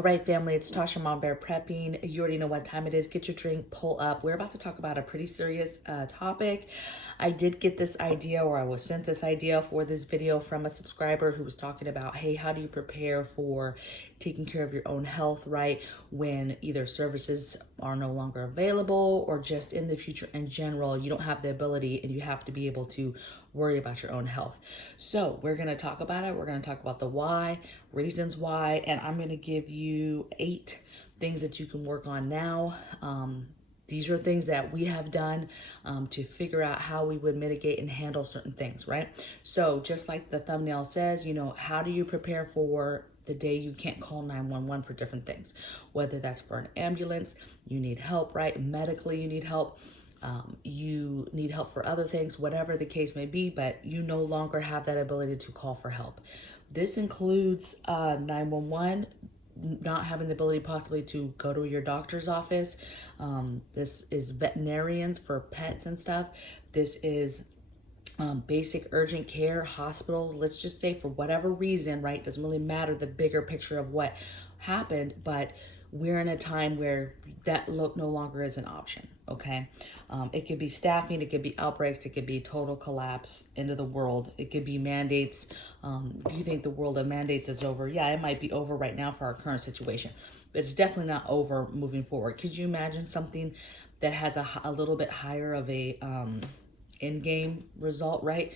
All right, family, it's Tasha Mom Bear Prepping. You already know what time it is. Get your drink, pull up. We're about to talk about a pretty serious topic. I did get this idea, or I was sent this idea for this video from a subscriber who was talking about, hey, how do you prepare for taking care of your own health, right? When either services are no longer available or just in the future in general, you don't have the ability and you have to be able to worry about your own health. So we're going to talk about it. We're going to talk about the why, reasons why, and I'm going to give you 8 things that you can work on now. These are things that we have done to figure out how we would mitigate and handle certain things, right? So just like the thumbnail says, you know, how do you prepare for the day you can't call 911 for different things? Whether that's for an ambulance, you need help, right? Medically, you need help. You need help for other things, whatever the case may be, but you no longer have that ability to call for help. This includes 911, not having the ability possibly to go to your doctor's office. This is veterinarians for pets and stuff. This is basic urgent care, hospitals. Let's just say for whatever reason, right? Doesn't really matter the bigger picture of what happened, but we're in a time where that no longer is an option, okay? It could be staffing, it could be outbreaks, it could be total collapse into the world. It could be mandates. If you think the world of mandates is over, yeah, it might be over right now for our current situation, but it's definitely not over moving forward. Could you imagine something that has a little bit higher of a end game result, right?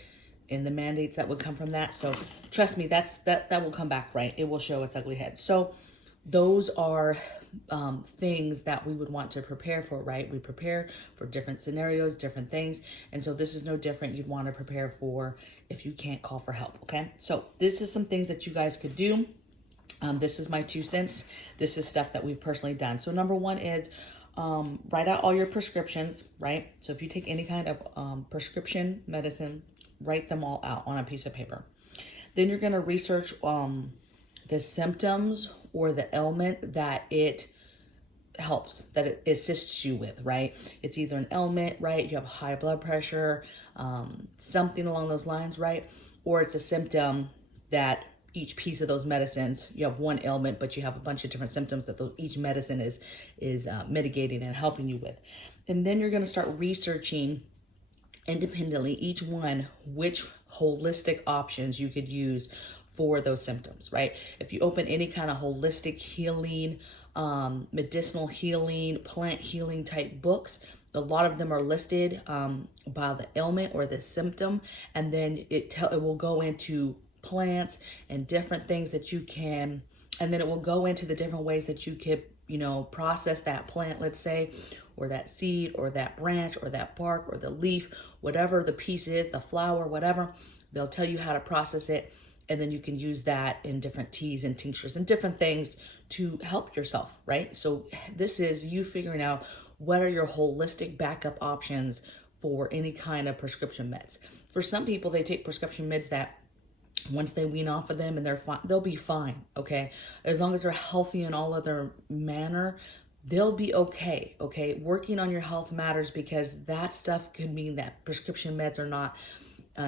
And the mandates that would come from that. So trust me, that will come back, right? It will show its ugly head. So those are things that we would want to prepare for, right? We prepare for different scenarios, different things. And so this is no different. You'd want to prepare for if you can't call for help, okay? So this is some things that you guys could do. This is my 2 cents. This is stuff that we've personally done. So number 1 is write out all your prescriptions, right? So if you take any kind of prescription medicine, write them all out on a piece of paper. Then you're going to research the symptoms or the ailment that it helps, that it assists you with, right? It's either an ailment, right? You have high blood pressure, something along those lines, right? Or it's a symptom that each piece of those medicines, you have one ailment, but you have a bunch of different symptoms that each medicine is mitigating and helping you with. And then you're going to start researching independently each one, which holistic options you could use for those symptoms, right? If you open any kind of holistic healing, medicinal healing, plant healing type books, a lot of them are listed by the ailment or the symptom, and then it will go into plants and different things that you can, and then it will go into the different ways that you could, you know, process that plant, let's say, or that seed or that branch or that bark or the leaf, whatever the piece is, the flower, whatever. They'll tell you how to process it, and then you can use that in different teas and tinctures and different things to help yourself, right? So this is you figuring out what are your holistic backup options for any kind of prescription meds. For some people, they take prescription meds that once they wean off of them and they're fine, they'll be fine, okay? As long as they're healthy in all other manner, they'll be okay, okay? Working on your health matters because that stuff could mean that prescription meds are not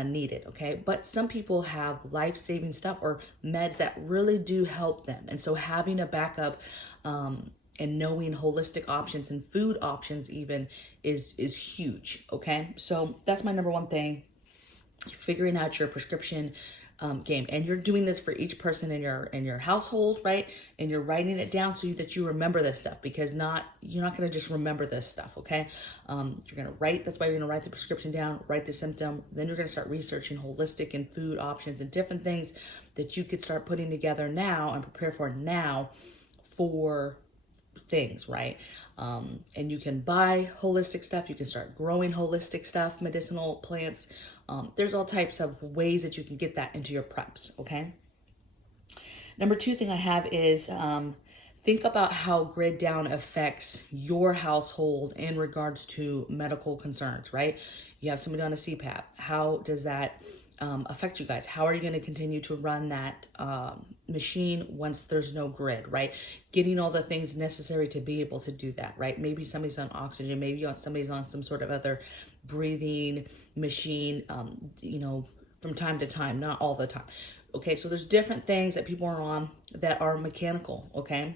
needed, okay? But some people have life-saving stuff or meds that really do help them. And so having a backup and knowing holistic options and food options even is huge, okay? So that's my number 1 thing, figuring out your prescription game. And you're doing this for each person in your household, right? And you're writing it down so that you remember this stuff, because you're not going to just remember this stuff, okay? You're going to write, that's why you're going to write the prescription down, write the symptom, then you're going to start researching holistic and food options and different things that you could start putting together now and prepare for now for things, right? And you can buy holistic stuff, you can start growing holistic stuff, medicinal plants. There's all types of ways that you can get that into your preps, okay? Number 2 thing I have is think about how grid down affects your household in regards to medical concerns, right? You have somebody on a CPAP. How does that affect you guys? How are you going to continue to run that machine once there's no grid, right? Getting all the things necessary to be able to do that, right? Maybe somebody's on oxygen, maybe somebody's on some sort of other breathing machine, you know, from time to time, not all the time. Okay, so there's different things that people are on that are mechanical, okay?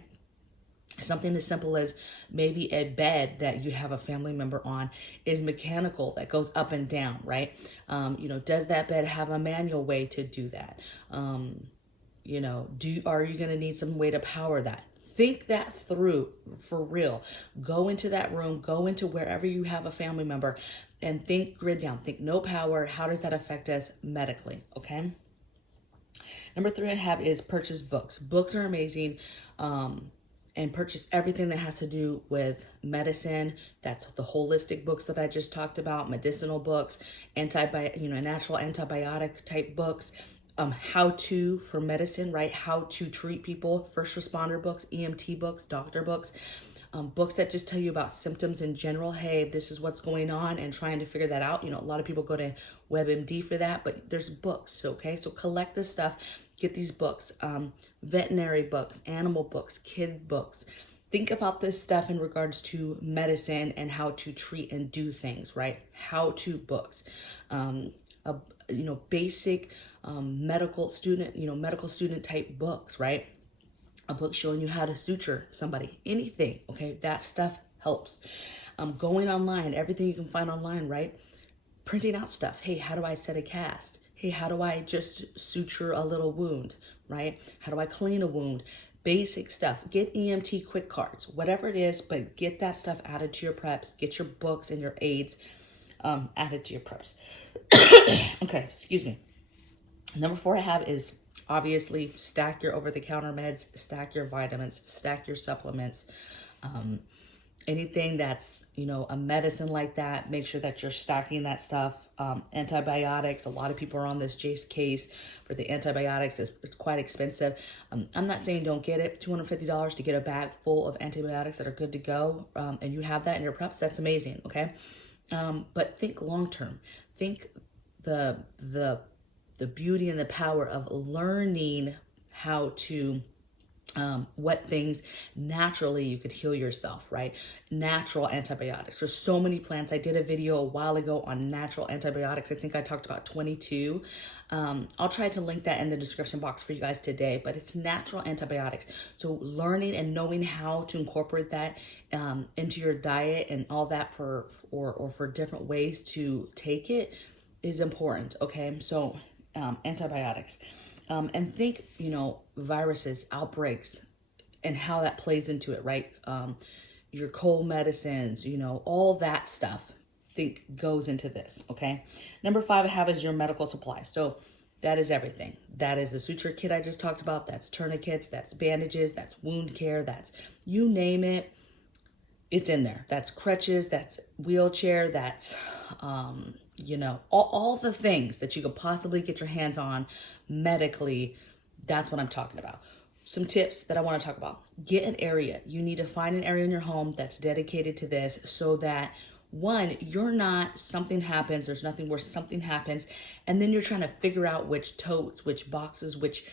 Something as simple as maybe a bed that you have a family member on is mechanical, that goes up and down, right? Does that bed have a manual way to do that? Are you going to need some way to power that? Think that through for real. Go into that room, go into wherever you have a family member, and think grid down. Think no power. How does that affect us medically? Okay. Number 3 I have is purchase books. Books are amazing. And purchase everything that has to do with medicine. That's the holistic books that I just talked about, medicinal books, natural antibiotic type books, how to for medicine, right? How to treat people, first responder books, EMT books, doctor books. Books that just tell you about symptoms in general. Hey, this is what's going on, and trying to figure that out. A lot of people go to WebMD for that, but there's books, okay? So collect this stuff, get these books, veterinary books, animal books, kid books. Think about this stuff in regards to medicine and how to treat and do things, right? How to books, basic medical student type books, right? A book showing you how to suture somebody, anything, okay? That stuff helps. Going online, everything you can find online, right? Printing out stuff. Hey, how do I set a cast? Hey, how do I just suture a little wound, right? How do I clean a wound? Basic stuff. Get EMT quick cards, whatever it is, but get that stuff added to your preps. Get your books and your aids added to your preps. Okay, excuse me. Number 4 I have is obviously stack your over-the-counter meds, stack your vitamins, stack your supplements. Anything that's, a medicine like that, make sure that you're stacking that stuff. Antibiotics, a lot of people are on this Jace case for the antibiotics. It's quite expensive. I'm not saying don't get it. $250 to get a bag full of antibiotics that are good to go, and you have that in your preps, that's amazing, okay? But think long-term. Think the beauty and the power of learning how to what things naturally you could heal yourself, right? Natural antibiotics. There's so many plants. I did a video a while ago on natural antibiotics. I think I talked about 22. I'll try to link that in the description box for you guys today, but it's natural antibiotics. So learning and knowing how to incorporate that into your diet and all that for different ways to take it is important, okay? So antibiotics. And think, viruses, outbreaks, and how that plays into it, right? Your cold medicines, all that stuff, think goes into this, okay? Number 5 I have is your medical supplies. So that is everything. That is the suture kit I just talked about. That's tourniquets, that's bandages, that's wound care, that's you name it. It's in there. That's crutches, that's wheelchair, that's, all the things that you could possibly get your hands on medically. That's what I'm talking about. Some tips that I want to talk about. Get an area. You need to find an area in your home that's dedicated to this so that something happens, there's nothing where something happens, and then you're trying to figure out which totes, which boxes, which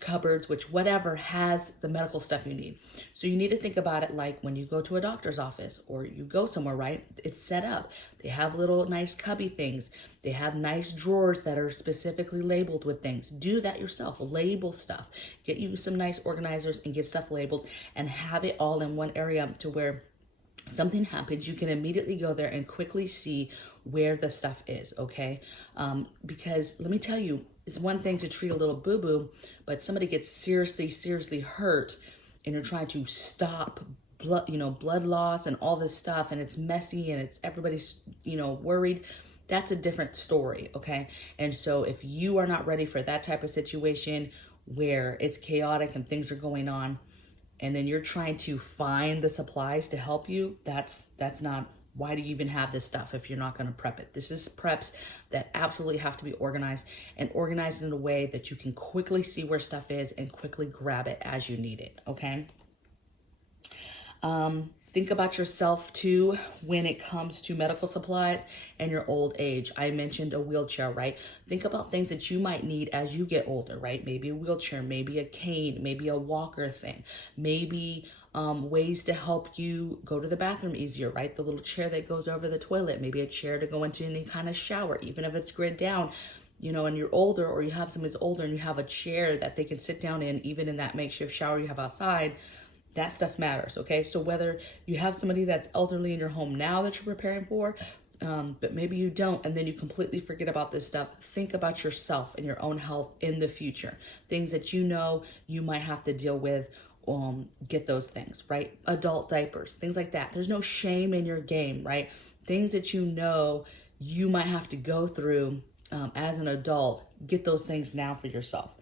cupboards, which whatever has the medical stuff you need. So you need to think about it like when you go to a doctor's office or you go somewhere, right? It's set up. They have little nice cubby things. They have nice drawers that are specifically labeled with things. Do that yourself. Label stuff. Get you some nice organizers and get stuff labeled and have it all in one area to where something happens, you can immediately go there and quickly see where the stuff is, okay? Because let me tell you, it's one thing to treat a little boo-boo, but somebody gets seriously hurt and you're trying to stop blood loss and all this stuff, and it's messy and it's everybody's, worried. That's a different story, okay? And so if you are not ready for that type of situation where it's chaotic and things are going on, and then you're trying to find the supplies to help you, that's not, why do you even have this stuff if you're not going to prep it? This is preps that absolutely have to be organized, and organized in a way that you can quickly see where stuff is and quickly grab it as you need it, okay? Think about yourself too when it comes to medical supplies and your old age. I mentioned a wheelchair, right? Think about things that you might need as you get older, right? Maybe a wheelchair, maybe a cane, maybe a walker thing, maybe ways to help you go to the bathroom easier, right? The little chair that goes over the toilet, maybe a chair to go into any kind of shower, even if it's grid down, and you're older, or you have somebody who's older and you have a chair that they can sit down in, even in that makeshift shower you have outside. That stuff matters, okay? So whether you have somebody that's elderly in your home now that you're preparing for, but maybe you don't, and then you completely forget about this stuff, think about yourself and your own health in the future. Things that you know you might have to deal with, get those things, right? Adult diapers, things like that. There's no shame in your game, right? Things that you know you might have to go through as an adult, get those things now for yourself.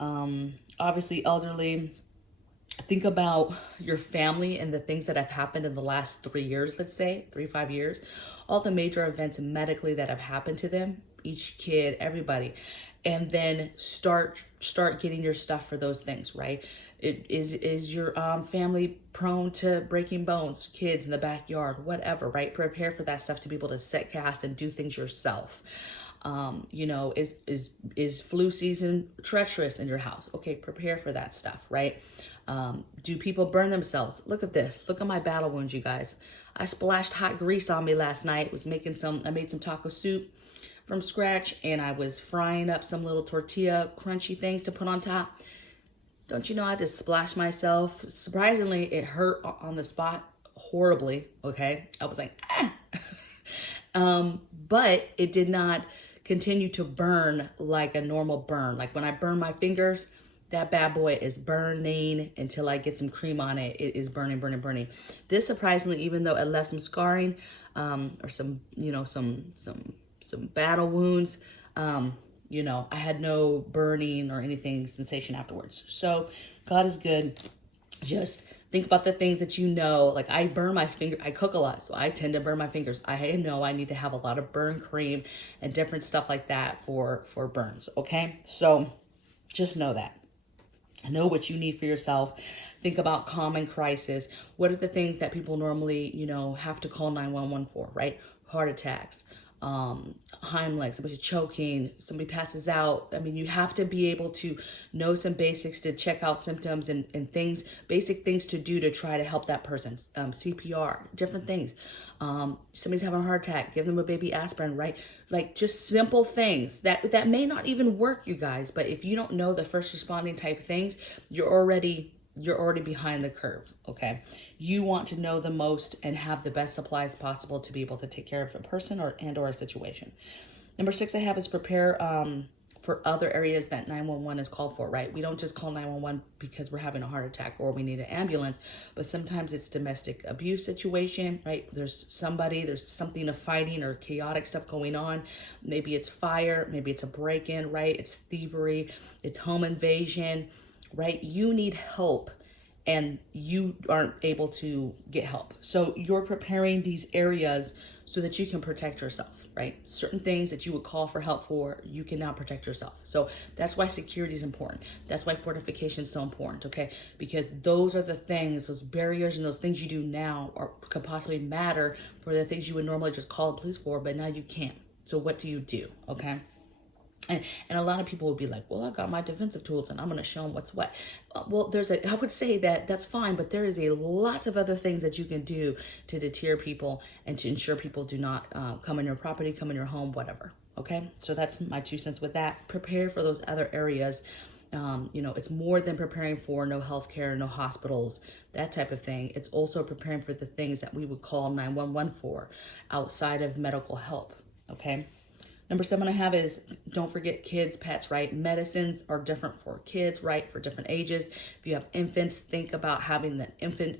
Obviously, elderly, think about your family and the things that have happened in the last 3 years, let's say 5 years, all the major events medically that have happened to them, each kid, everybody, and then start getting your stuff for those things, right? Is your family prone to breaking bones, kids in the backyard, whatever, right? Prepare for that stuff to be able to set cast and do things yourself. Is flu season treacherous in your house? Okay, prepare for that stuff, right? Do people burn themselves? Look at this. Look at my battle wounds, you guys. I splashed hot grease on me last night. I made some taco soup from scratch, and I was frying up some little tortilla crunchy things to put on top. Don't you know I just splashed myself? Surprisingly, it hurt on the spot horribly, okay? I was like, ah. But it did not continue to burn like a normal burn. Like when I burn my fingers, that bad boy is burning until I get some cream on it. It is burning, burning, burning. This surprisingly, even though it left some scarring, or some battle wounds, I had no burning or anything sensation afterwards. So God is good. Just think about the things that you know. Like I burn my finger, I cook a lot, so I tend to burn my fingers. I know I need to have a lot of burn cream and different stuff like that for burns, okay? So just know that. Know what you need for yourself. Think about common crisis. What are the things that people normally, have to call 911 for, right? Heart attacks, Heimlich, somebody's choking, somebody passes out. I mean, you have to be able to know some basics to check out symptoms and things, basic things to do to try to help that person. CPR, different things. Somebody's having a heart attack, give them a baby aspirin, right? Like just simple things that may not even work, you guys, but if you don't know the first responding type things, you're already behind the curve, okay? You want to know the most and have the best supplies possible to be able to take care of a person or a situation. Number 6 I have is prepare for other areas that 911 is called for, right? We don't just call 911 because we're having a heart attack or we need an ambulance, but sometimes it's domestic abuse situation, right? There's something of fighting or chaotic stuff going on. Maybe it's fire, maybe it's a break-in, right? It's thievery, it's home invasion, right? You need help and you aren't able to get help. So you're preparing these areas so that you can protect yourself, right? Certain things that you would call for help for, you can now protect yourself. So that's why security is important. That's why fortification is so important, okay? Because those are the things, those barriers and those things you do now could possibly matter for the things you would normally just call the police for, but now you can't. So what do you do, okay? And a lot of people will be like, well, I got my defensive tools and I'm going to show them what's what. Well, I would say that's fine, but there is a lot of other things that you can do to deter people and to ensure people do not come in your property, come in your home, whatever. Okay. So that's my 2 cents with that. Prepare for those other areas. It's more than preparing for no healthcare, no hospitals, that type of thing. It's also preparing for the things that we would call 911 for outside of medical help. Okay. Number 7 I have is don't forget kids, pets, right? Medicines are different for kids, right? For different ages. If you have infants, think about having the infant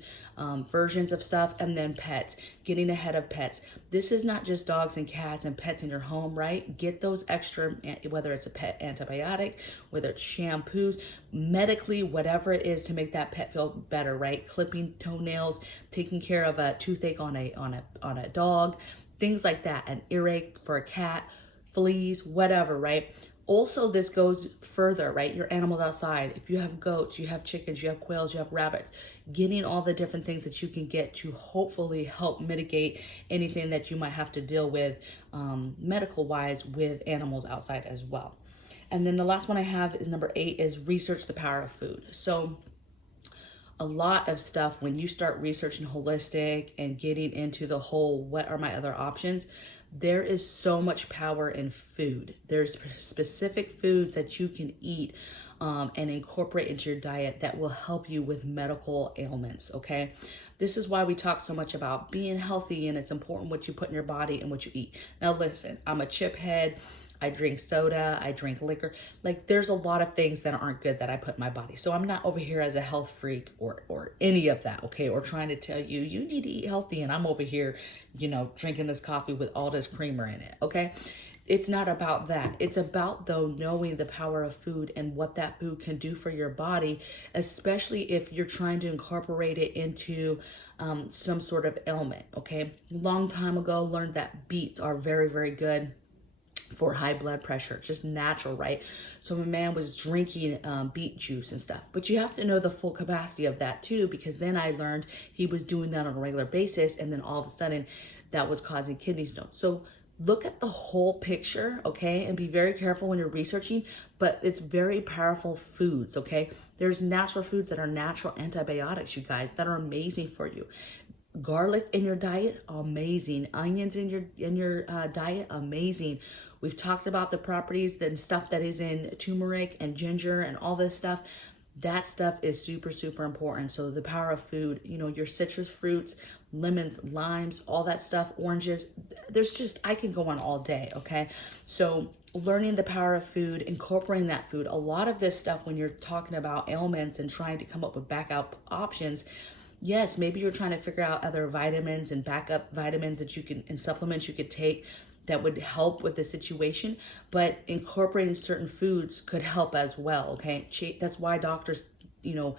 versions of stuff, and then pets, getting ahead of pets. This is not just dogs and cats and pets in your home, right? Get those extra, whether it's a pet antibiotic, whether it's shampoos, medically, whatever it is to make that pet feel better, right? Clipping toenails, taking care of a toothache on a dog, things like that. An earache for a cat, fleas, whatever, right? Also, this goes further, right? Your animals outside. If you have goats, you have chickens, you have quails, you have rabbits, getting all the different things that you can get to hopefully help mitigate anything that you might have to deal with medical wise with animals outside as well. And then the last one I have is number 8 is research the power of food. So a lot of stuff, when you start researching holistic and getting into the whole, what are my other options? There is so much power in food. There's specific foods that you can eat and incorporate into your diet that will help you with medical ailments, okay? This is why we talk so much about being healthy, and it's important what you put in your body and what you eat. Now listen, I'm a chip head. I drink soda, I drink liquor. Like there's a lot of things that aren't good that I put in my body. So I'm not over here as a health freak or any of that, okay? Or trying to tell you, you need to eat healthy, and I'm over here, you know, drinking this coffee with all this creamer in it, okay? It's not about that. It's about, though, knowing the power of food and what that food can do for your body, especially if you're trying to incorporate it into some sort of ailment, okay? Long time ago, learned that beets are very, very good for high blood pressure, just natural, right? So my man was drinking beet juice and stuff, but you have to know the full capacity of that too, because then I learned he was doing that on a regular basis, and then all of a sudden that was causing kidney stones. So look at the whole picture, okay? And be very careful when you're researching, but it's very powerful foods, okay? There's natural foods that are natural antibiotics, you guys, that are amazing for you. Garlic in your diet, amazing. Onions in your diet, amazing. We've talked about the properties and stuff that is in turmeric and ginger and all this stuff. That stuff is super, super important. So the power of food, you know, your citrus fruits, lemons, limes, all that stuff, oranges. There's just, I can go on all day, okay? So learning the power of food, incorporating that food. A lot of this stuff, when you're talking about ailments and trying to come up with backup options, yes, maybe you're trying to figure out other vitamins and backup vitamins that you can, and supplements you could take that would help with the situation, but incorporating certain foods could help as well, okay? That's why doctors, you know,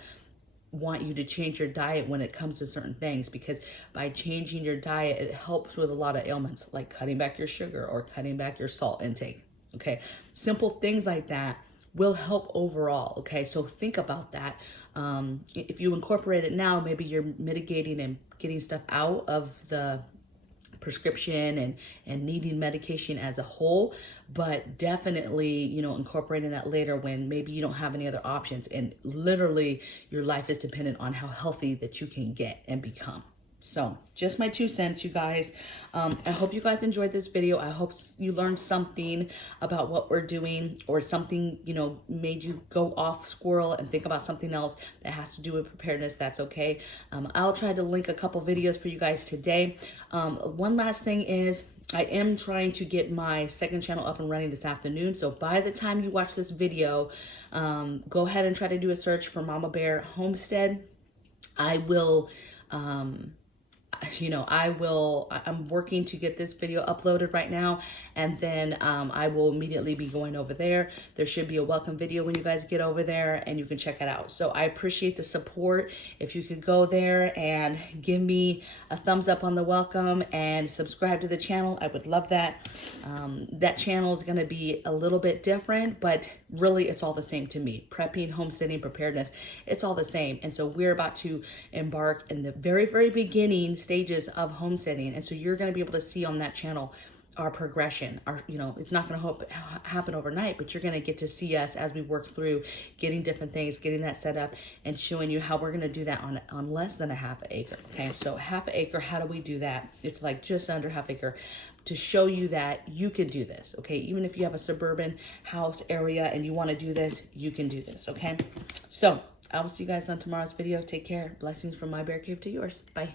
want you to change your diet when it comes to certain things, because by changing your diet, it helps with a lot of ailments, like cutting back your sugar or cutting back your salt intake, okay? Simple things like that will help overall, okay? So think about that. If you incorporate it now, maybe you're mitigating and getting stuff out of the prescription and needing medication as a whole, but definitely, you know, incorporating that later when maybe you don't have any other options and literally your life is dependent on how healthy that you can get and become. So just my 2 cents, you guys. I hope you guys enjoyed this video. I hope you learned something about what we're doing, or something, you know, made you go off squirrel and think about something else that has to do with preparedness. That's okay. I'll try to link a couple videos for you guys today. One last thing is, I am trying to get my second channel up and running this afternoon. So by the time you watch this video, go ahead and try to do a search for Mama Bear Homestead. I will, I'm working to get this video uploaded right now, and then I will immediately be going over there. There should be a welcome video when you guys get over there, and you can check it out. So I appreciate the support. If you could go there and give me a thumbs up on the welcome and subscribe to the channel, I would love that. That channel is going to be a little bit different, but really it's all the same to me. Prepping, homesteading, preparedness, it's all the same. And so we're about to embark in the very, very beginning stages of homesteading. And so you're going to be able to see on that channel our progression. It's not going to happen overnight, but you're going to get to see us as we work through getting different things, getting that set up, and showing you how we're going to do that on less than a half acre. Okay, so half an acre, how do we do that? It's like just under half acre, to show you that you can do this. Okay, even if you have a suburban house area and you want to do this, you can do this. Okay, so I will see you guys on tomorrow's video. Take care. Blessings from my bear cave to yours. Bye.